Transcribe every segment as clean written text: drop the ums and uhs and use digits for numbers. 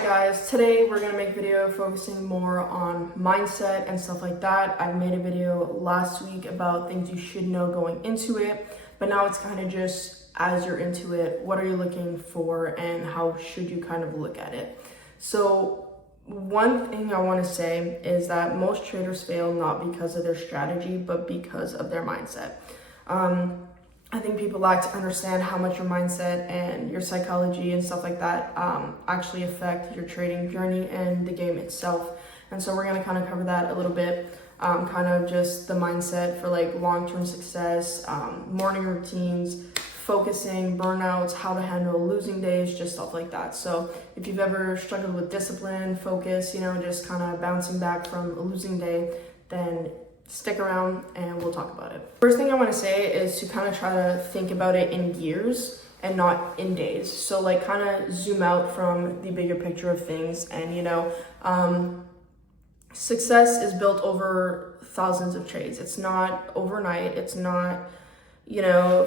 Alright guys, today we're going to make a video focusing more on mindset and stuff like that. I made a video last week about things you should know going into it, but now it's kind of just as you're into it, what are you looking for and how should you kind of look at it. So one thing I want to say is that most traders fail not because of their strategy, but because of their mindset. I think people lack to understand how much your mindset and your psychology and stuff like that actually affect your trading journey and the game itself. And so we're going to kind of cover that a little bit, kind of just the mindset for like long-term success, morning routines, focusing, burnouts, how to handle losing days, just stuff like that. So if you've ever struggled with discipline, focus, just kind of bouncing back from a losing day, then stick around and we'll talk about it. First thing I want to say is to kind of try to think about it in years and not in days. So like kind of zoom out from the bigger picture of things, and success is built over thousands of trades. It's not overnight. It's not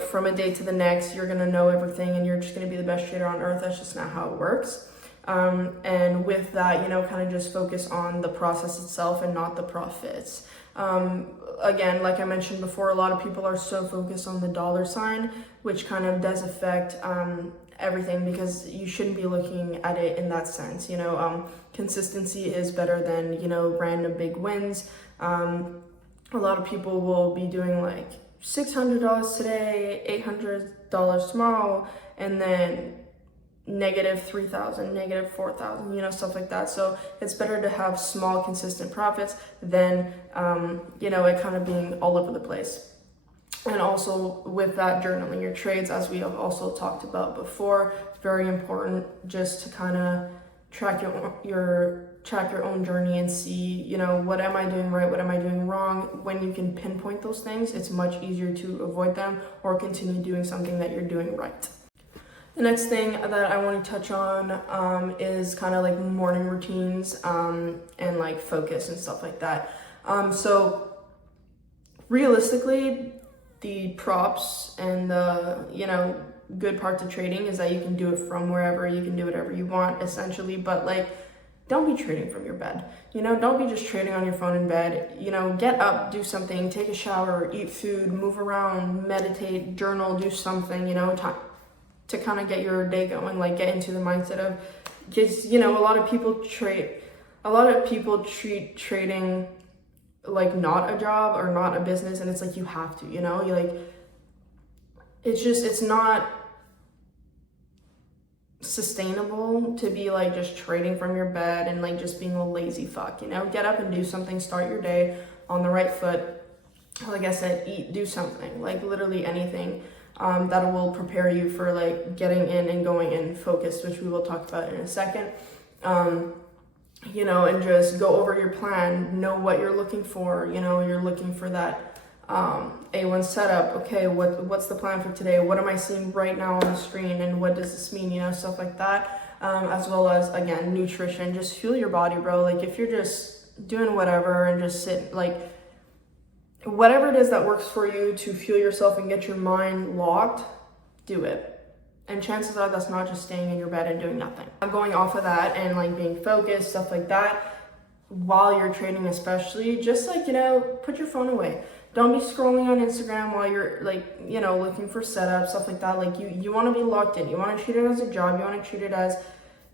from a day to the next you're gonna know everything and you're just gonna be the best trader on earth. That's just not how it works. And with that, kind of just focus on the process itself and not the profits. Again, like I mentioned before, a lot of people are so focused on the dollar sign, which kind of does affect everything, because you shouldn't be looking at it in that sense. Consistency is better than random big wins. A lot of people will be doing like $600 today, $800 tomorrow, and then negative 3,000, negative 4,000, stuff like that. So it's better to have small, consistent profits than, it kind of being all over the place. And also with that, journaling your trades, as we have also talked about before, it's very important just to kind of track your own journey and see, what am I doing right? What am I doing wrong? When you can pinpoint those things, it's much easier to avoid them or continue doing something that you're doing right. The next thing that I want to touch on is kind of like morning routines and like focus and stuff like that. So realistically, the props and the, good parts of trading is that you can do it from wherever, you can do whatever you want essentially, but like, don't be trading from your bed. Don't be just trading on your phone in bed. Get up, do something, take a shower, eat food, move around, meditate, journal, do something, to kind of get your day going, like get into the mindset of, because a lot of people treat trading like not a job or not a business, and it's like you have to, it's not sustainable to be like just trading from your bed and like just being a lazy fuck. Get up and do something, start your day on the right foot. Like I said, eat, do something, like literally anything that will prepare you for like getting in and going in focused, which we will talk about in a second. And just go over your plan, know what you're looking for. You're looking for that A1 setup. Okay, what's the plan for today? What am I seeing right now on the screen, and what does this mean? Stuff like that. As well as, again, nutrition. Just fuel your body, bro. Like if you're just doing whatever and just sit, like whatever it is that works for you to fuel yourself and get your mind locked, do it. And chances are that's not just staying in your bed and doing nothing. I'm going off of that and like being focused, stuff like that, while you're trading especially, just like, put your phone away. Don't be scrolling on Instagram while you're like, looking for setups, stuff like that. Like you want to be locked in. You want to treat it as a job. You want to treat it as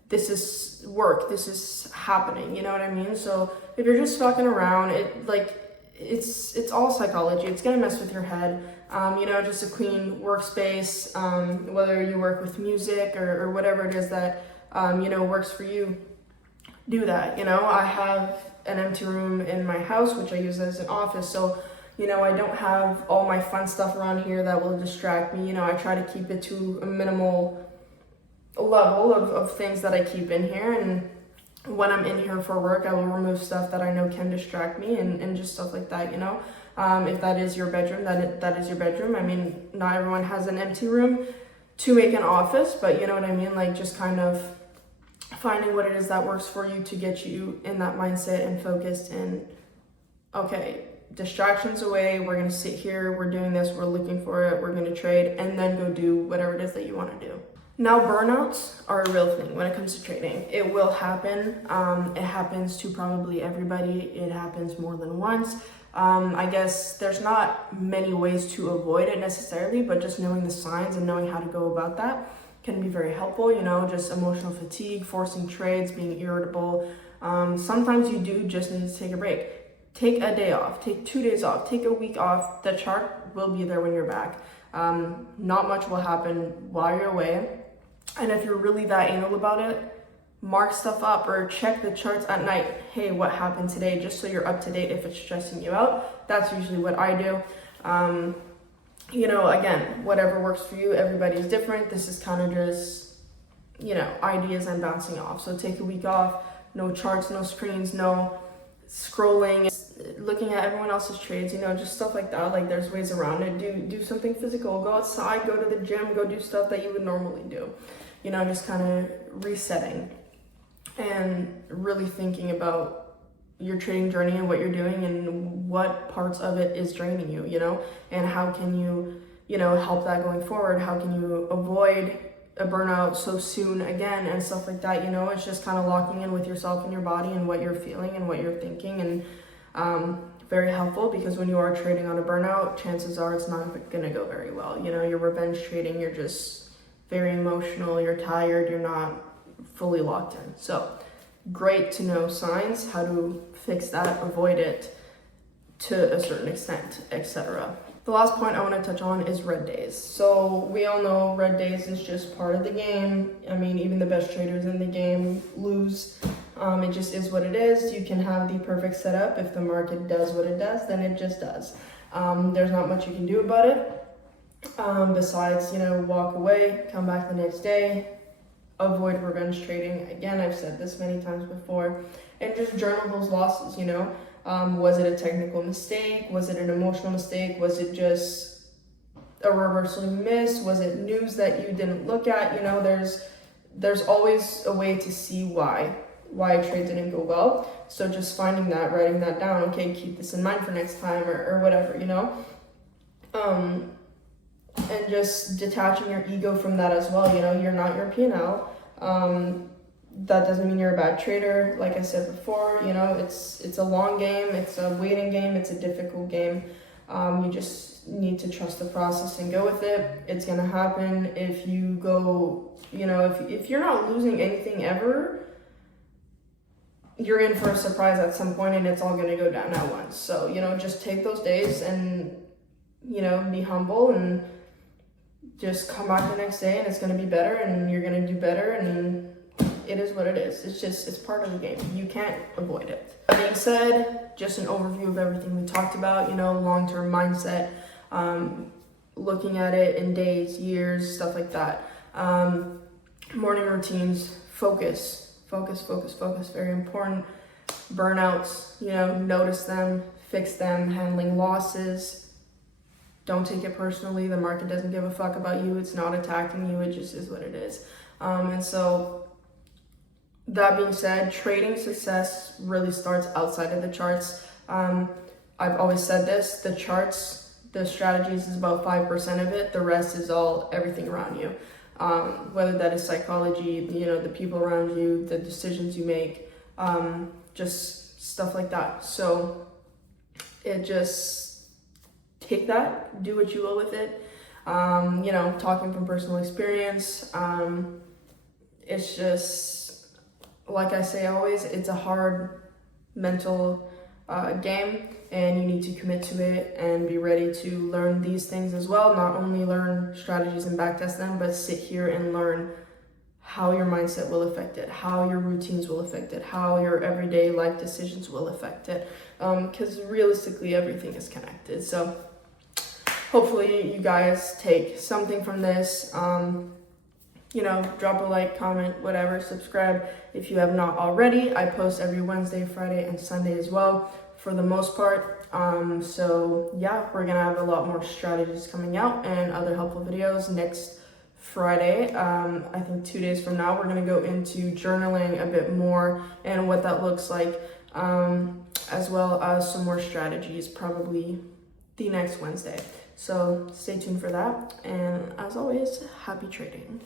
this is work. This is happening. You know what I mean? So if you're just fucking around, it's all psychology. It's gonna mess with your head. Just a clean workspace, whether you work with music or whatever it is that works for you, do that. I have an empty room in my house which I use as an office, so I don't have all my fun stuff around here that will distract me. I try to keep it to a minimal level of things that I keep in here, and when I'm in here for work, I will remove stuff that I know can distract me and just stuff like that, If that is your bedroom, that is your bedroom. I mean, not everyone has an empty room to make an office, but you know what I mean? Like just kind of finding what it is that works for you to get you in that mindset and focused and, okay, distractions away, we're going to sit here, we're doing this, we're looking for it, we're going to trade, and then go do whatever it is that you want to do. Now, burnouts are a real thing when it comes to trading. It will happen. It happens to probably everybody. It happens more than once. I guess there's not many ways to avoid it necessarily, but just knowing the signs and knowing how to go about that can be very helpful. You know, just emotional fatigue, forcing trades, being irritable. Sometimes you do just need to take a break. Take a day off, take 2 days off, take a week off. The chart will be there when you're back. Not much will happen while you're away. And if you're really that anal about it, mark stuff up or check the charts at night. Hey, what happened today? Just so you're up to date if it's stressing you out. That's usually what I do. You know, again, whatever works for you, everybody's different. This is kind of just, you know, ideas I'm bouncing off. So take a week off, no charts, no screens, no scrolling, looking at everyone else's trades, you know, just stuff like that. Like, there's ways around it. Do something physical, go outside, go to the gym, go do stuff that you would normally do, you know, just kind of resetting and really thinking about your trading journey and what you're doing and what parts of it is draining you, you know, and how can you, you know, help that going forward. How can you avoid a burnout so soon again and stuff like that, you know. It's just kind of locking in with yourself and your body and what you're feeling and what you're thinking, and very helpful, because when you are trading on a burnout, chances are it's not going to go very well. You know, you're revenge trading, you're just very emotional, you're tired, you're not fully locked in. So great to know signs, how to fix that, avoid it to a certain extent, etc. The last point I want to touch on is red days. So we all know red days is just part of the game. I mean, even the best traders in the game lose. It just is what it is. You can have the perfect setup. If the market does what it does, then it just does. There's not much you can do about it. Besides, you know, walk away, come back the next day, avoid revenge trading. Again, I've said this many times before, and just journal those losses, you know. Was it a technical mistake? Was it an emotional mistake? Was it just a reversal you missed? Was it news that you didn't look at? You know, there's always a way to see why a trade didn't go well. So just finding that, writing that down, okay, keep this in mind for next time, or whatever, you know. And just detaching your ego from that as well. You know, you're not your P&L. That doesn't mean you're a bad trader. Like I said before, you know, it's a long game, it's a waiting game, it's a difficult game. You just need to trust the process and go with it. It's gonna happen. If you go, you know, if you're not losing anything ever, you're in for a surprise at some point, and it's all gonna go down at once. So, you know, just take those days and, you know, be humble and just come back the next day, and it's gonna be better, and you're gonna do better, and it is what it is. It's part of the game. You can't avoid it. That being said, just an overview of everything we talked about, you know, long-term mindset, looking at it in days, years, stuff like that. Morning routines, focus, very important. Burnouts, you know, notice them, fix them, handling losses. Don't take it personally. The market doesn't give a fuck about you. It's not attacking you. It just is what it is. And so, that being said, trading success really starts outside of the charts. I've always said this, the charts, the strategies is about 5% of it. The rest is everything around you. Whether that is psychology, you know, the people around you, the decisions you make, just stuff like that. So it just take that, do what you will with it. You know, talking from personal experience, it's just, like I say always, it's a hard mental game, and you need to commit to it and be ready to learn these things as well. Not only learn strategies and backtest them, but sit here and learn how your mindset will affect it, how your routines will affect it, how your everyday life decisions will affect it, because realistically everything is connected. So hopefully you guys take something from this. You know, drop a like, comment, whatever, subscribe if you have not already. I post every Wednesday, Friday, and Sunday as well, for the most part. So yeah, we're gonna have a lot more strategies coming out and other helpful videos next Friday. I think 2 days from now, we're gonna go into journaling a bit more and what that looks like, as well as some more strategies, probably the next Wednesday. So stay tuned for that. And as always, happy trading.